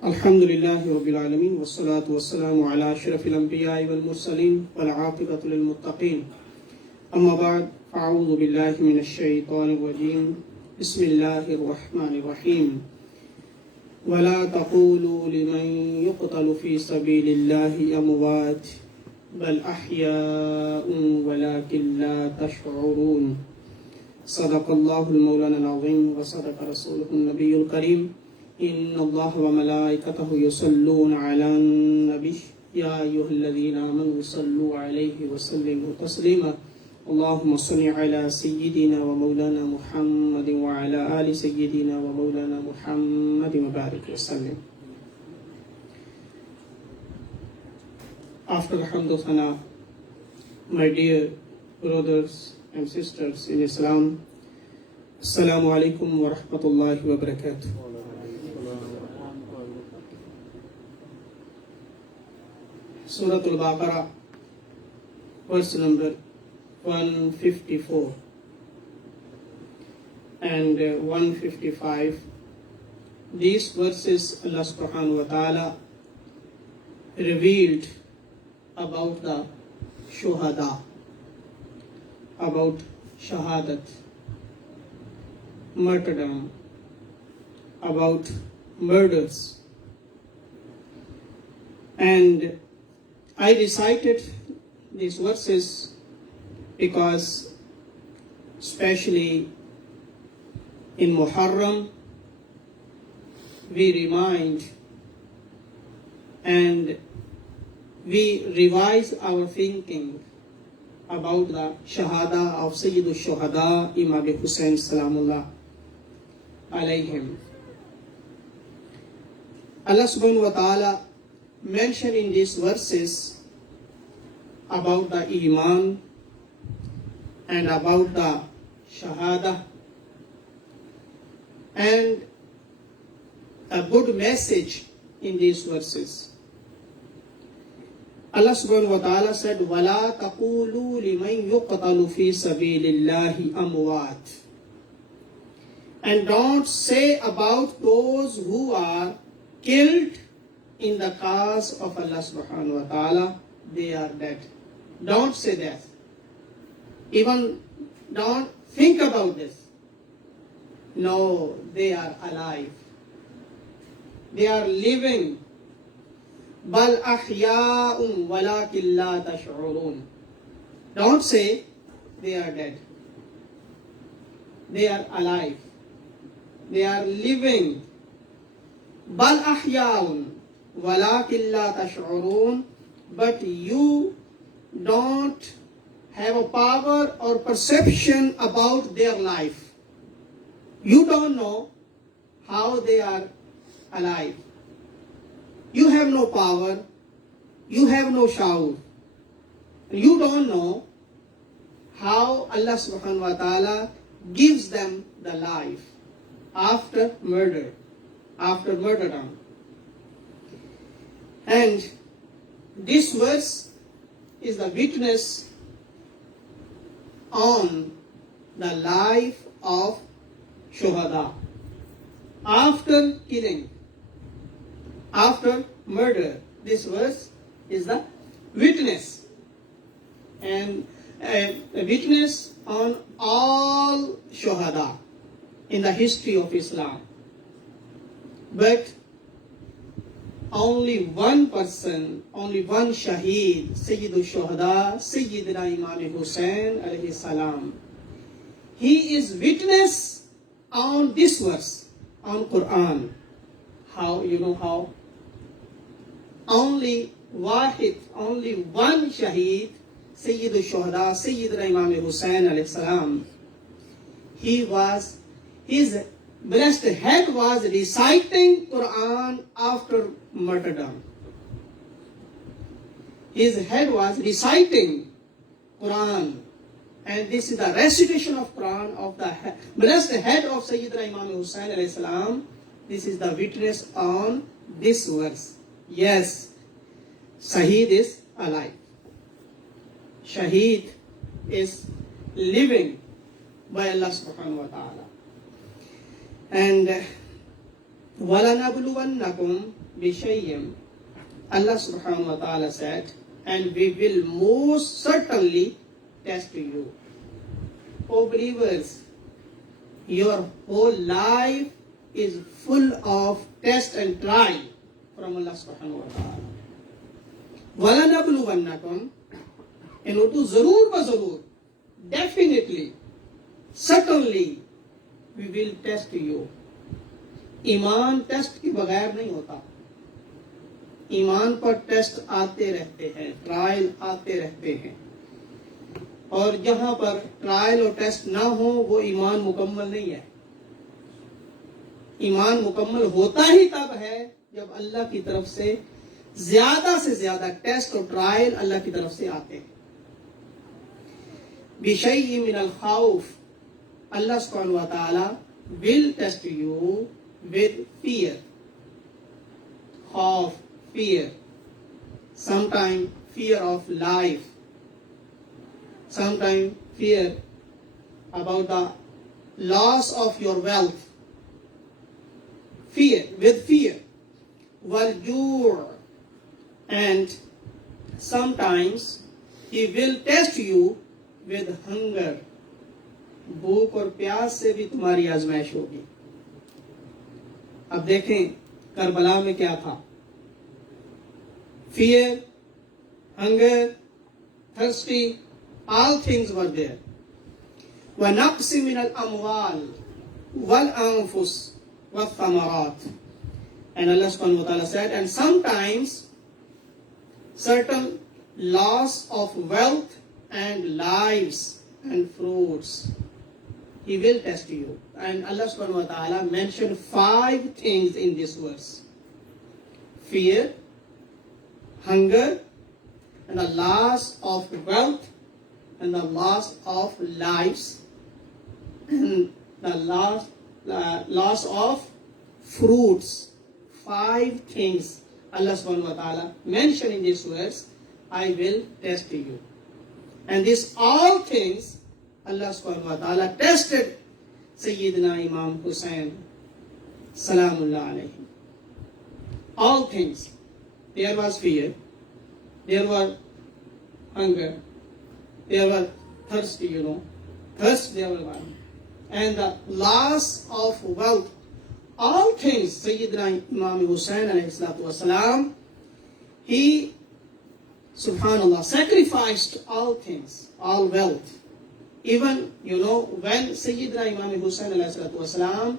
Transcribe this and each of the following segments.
Alhamdulillah Rabbil Alameen, wassalatu wassalamu ala ashrafil anbiya'i wal mursaleen, wal aqibatu lil muttaqeen. Amma ba'd, fa'udhu billahi minash shaitanir rajeem. Bismillahir rahmanir rahim. Wa la taqulu liman yuqtalu fi sabilillahi amwat, bal ahya'un walakin la tash'urun. Sadaqallahul mawlana al-azim wa sadaqa rasuluhun nabiyyul kareem. إن الله وملائكته يصلون على النبي يا أيها الذين آمنوا صلوا عليه وسلموا تسليما اللهم صل على سيدنا ومولانا محمد وعلى آل سيدنا ومولانا محمد وبارك وسلم. After Alhamdulillah, my dear brothers and sisters in Islam, Assalamu alaikum wa rahmatullahi wa barakatuh. Surah Al-Baqarah, verse number 154 and 155. These verses Allah subhanahu wa ta'ala revealed about the shuhada, about shahadat, martyrdom, about murders. And I recited these verses because especially in Muharram we remind and we revise our thinking about the Shahada of Sayyidul Shuhada Imam Hussain Salamullah alayhim. Allah subhanahu wa ta'ala mentioned in these verses about the Iman and about the Shahada, and a good message in these verses. Allah subhanahu wa ta'ala said, وَلَا تَقُولُوا لِمَنْ يُقْتَلُ فِي سَبِيلِ اللَّهِ أَمْوَاتٍ. And don't say about those who are killed in the cause of Allah subhanahu wa ta'ala, they are dead. Don't say that. Even don't think about this. No, they are alive. They are living. Bal ahya'un walakin la tash'urun. Don't say they are dead. They are alive. They are living. Bal ahya'un walakin la tash'urun, but you don't have a power or perception about their life. You don't know how they are alive. You have no power. You have no shaur. You don't know how Allah subhanahu wa ta'ala gives them the life after murder, after martyrdom. And this verse is the witness on the life of Shuhada. After killing, after murder, this verse is the witness. And a witness on all Shuhada in the history of Islam. But only one person, only one Shaheed, Sayyidul Shuhada, Sayyidina Imam Hussain alayhi salam. He is witness on this verse, on Quran. How, you know how? Only Wahid, only one Shaheed, Sayyidul Shuhada, Sayyidina Imam Hussain alayhi salam. His blessed head was reciting Quran after martyrdom. His head was reciting Quran, and this is the recitation of Quran of the blessed head of Sayyidina Imam Hussain alayhi salam. This is the witness on this verse. Yes, Shaheed is alive. Shaheed is living by Allah subhanahu wa ta'ala. And وَلَنَبْلُوَنَّكُمْ بِشَيْءٍ. Allah subhanahu wa ta'ala said, and we will most certainly test you. O believers, your whole life is full of test and trial from Allah subhanahu wa ta'ala. وَلَنَبْلُوَنَّكُمْ, in Urdu, zarur ba zarur, definitely, certainly, we will test you. ईमान test के बगैर नहीं होता. ईमान पर test आते रहते हैं, trial आते रहते हैं, और जहां पर ट्रायल और टेस्ट ना हो वो ईमान मुकम्मल नहीं है. ईमान मुकम्मल होता ही तब है जब अल्लाह की तरफ से ज्यादा टेस्ट और ट्रायल अल्लाह की तरफ से आते हैं. बिशैइ मिनल खौफ, अल्लाह सुब्हानहु व तआला will test you with fear. Khawf, fear. Sometimes fear of life. Sometimes fear about the loss of your wealth. Fear, with fear. Wal-ju', and sometimes he will test you with hunger. भूख और प्यास से भी तुम्हारी आजमाइश होगी. अब देखें करबला में क्या था. Fear, hunger, thirsty, all things were there. وَنَقْصٍ مِنَ الْأَمْوَالِ وَالْأَنفُسِ وَالثَّمَرَاتِ. And Allah subhanahu wa ta'ala said, and sometimes certain loss of wealth and lives and fruits. He will test you. And Allah subhanahu wa ta'ala mentioned 5 things in this verse. Fear, hunger, and the loss of wealth, and the loss of lives, and the loss of fruits. 5 things Allah subhanahu wa ta'ala mentioned in this verse. I will test you. And these all things Allah subhanahu wa ta'ala tested Sayyidina Imam Hussain Salamullah alayhi. All things. There was fear, there was hunger, there was thirst, thirst there was one, and the loss of wealth. All things Sayyidina Imam Hussain alayhi salatu wasalam, he subhanallah sacrificed all things, all wealth. Even, when Sayyidina Imam Hussain alayhi salatu wasalam,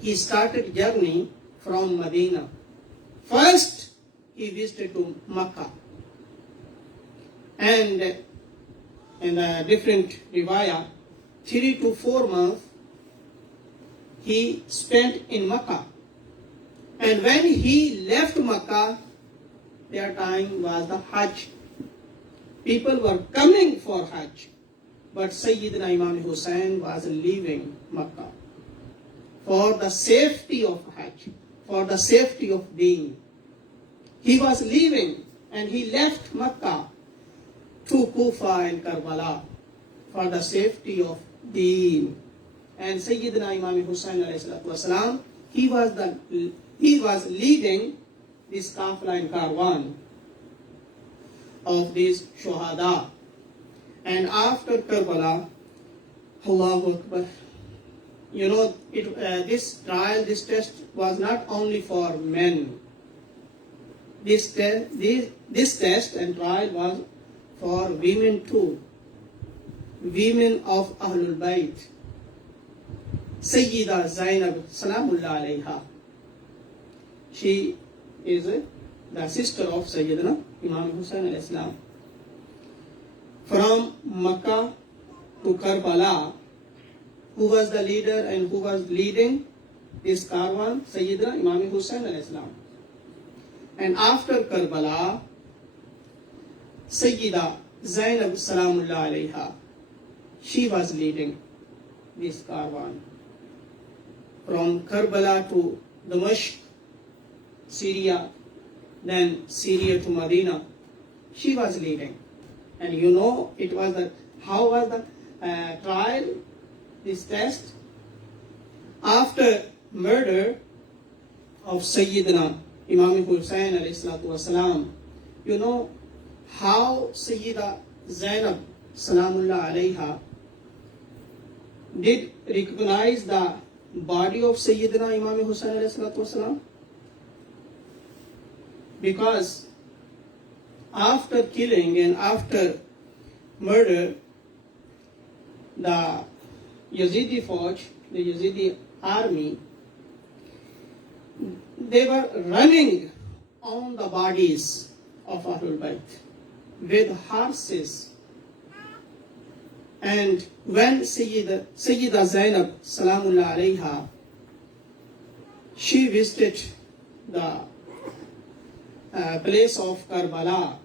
he started journey from Medina. First, he visited to Makkah. And in a different riwayah, 3 to 4 months, he spent in Makkah. And when he left Makkah, their time was the Hajj. People were coming for Hajj. But Sayyidina Imam Hussain was leaving Makkah for the safety of Hajj, for the safety of Deen. He was leaving, and he left Makkah to Kufa and Karbala for the safety of Deen. And Sayyidina Imam Hussain alayhi salatu wasalam, he was leading this Kafla and Karwan of these Shuhada. And after Karbala, Allahu Akbar, this trial, this test was not only for men. This test and trial was for women too. Women of Ahlulbait. Sayyida Zainab Salamullah alayha. She is the sister of Sayyidina Imam Hussain alayhi salam. From Makkah to Karbala, who was the leader and who was leading this caravan? Sayyidina Imam Hussain alayhi salam. And after Karbala, Sayyida Zainab Salamullah alayha, she was leading this caravan. From Karbala to Damascus, Syria, then Syria to Medina, she was leading. And it was how was the trial, this test? After murder of Sayyidina Imam Hussain alayhi salatu wasalam. You know how Sayyida Zainab salamullah alayha did recognize the body of Sayyidina Imam Hussain alayhi salatu wasalam? Because after killing and after murder, the Yazidi Fauj, the Yazidi army, they were running on the bodies of Ahlulbait with horses. And when Sayyida Zainab salamullah alayha, she visited the place of Karbala,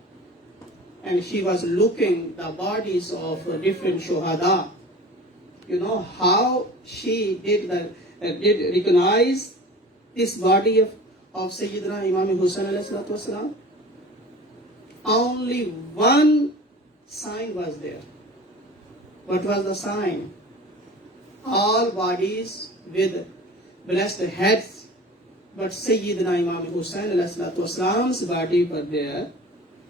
and she was looking the bodies of different shuhada. You know how she did recognize this body of Sayyidina Imam Hussain alayhi salatu wasalam? Only one sign was there. What was the sign? All bodies with blessed heads, but Sayyidina Imam Hussain alayhi salatu wasalam's body was there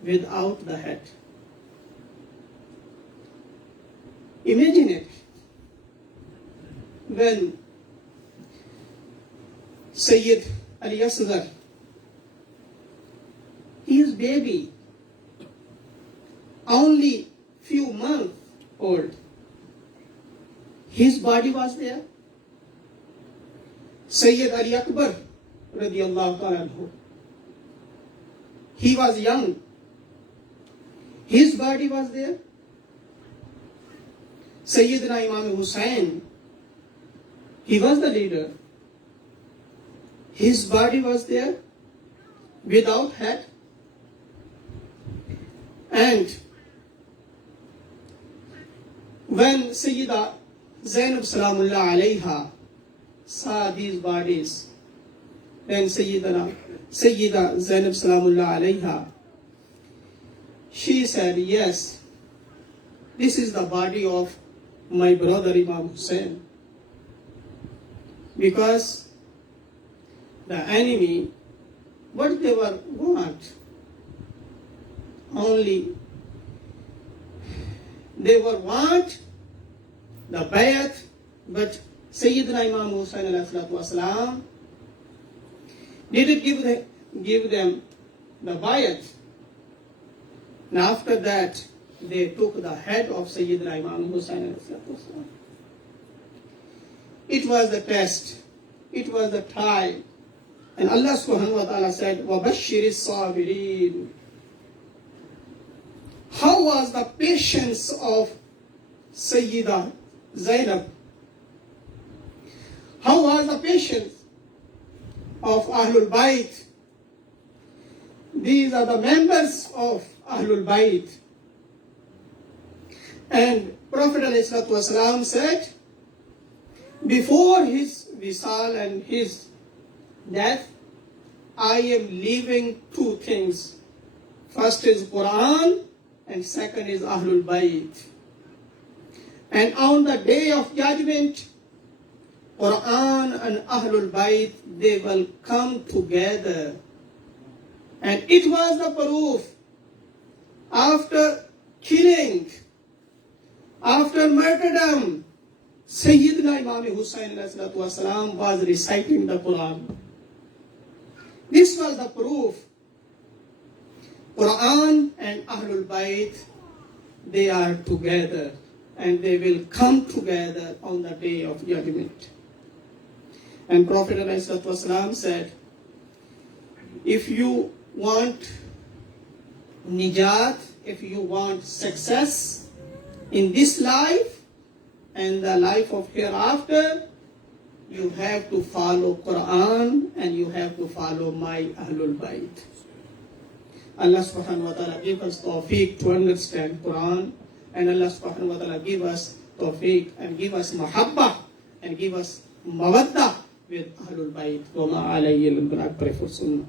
without the head. Imagine it. When Sayyid Ali Asghar, he is baby, only few months old, his body was there. Sayyid Ali Akbar radiyallahu ta'ala anhu, he was young, his body was there. Sayyidina Imam Hussain, he was the leader, his body was there without head. And when Sayyida Zainab salamullah alayha saw these bodies, then Sayyida Zainab salamullah alayha, she said, yes, this is the body of my brother Imam Hussain. Because the enemy, what they were want, only they were want the bayat, but Sayyidina Imam Hussain alayhi salatu wasalam didn't give them the bayat. And after that, they took the head of Sayyidina Imam Hussain alayhi salatu wasalam. It was the test. It was the trial. And Allah subhanahu wa ta'ala said, وَبَشِّرِ الصَّابِرِينَ. How was the patience of Sayyida Zainab? How was the patience of Ahlulbait? These are the members of Ahlulbait. And Prophet ﷺ said, before his visal and his death, I am leaving two things. First is Quran and second is Ahlulbait. And on the day of judgment, Quran and Ahlulbait, they will come together. And it was the proof. After killing, after martyrdom, Sayyidina Imam Hussain ﷺ was reciting the Quran. This was the proof. Quran and Ahlul Bayt, they are together and they will come together on the day of judgment. And Prophet ﷺ said, if you want nijat, if you want success in this life and the life of hereafter, you have to follow Quran and you have to follow my Ahlul Bayt. Allah subhanahu wa ta'ala give us tawfiq to understand Quran, and Allah subhanahu wa ta'ala give us tawfiq and give us mahabbah and give us mawaddah with Ahlul Bayt. Wa ma alayhi al-balagh. Pray for sunnah.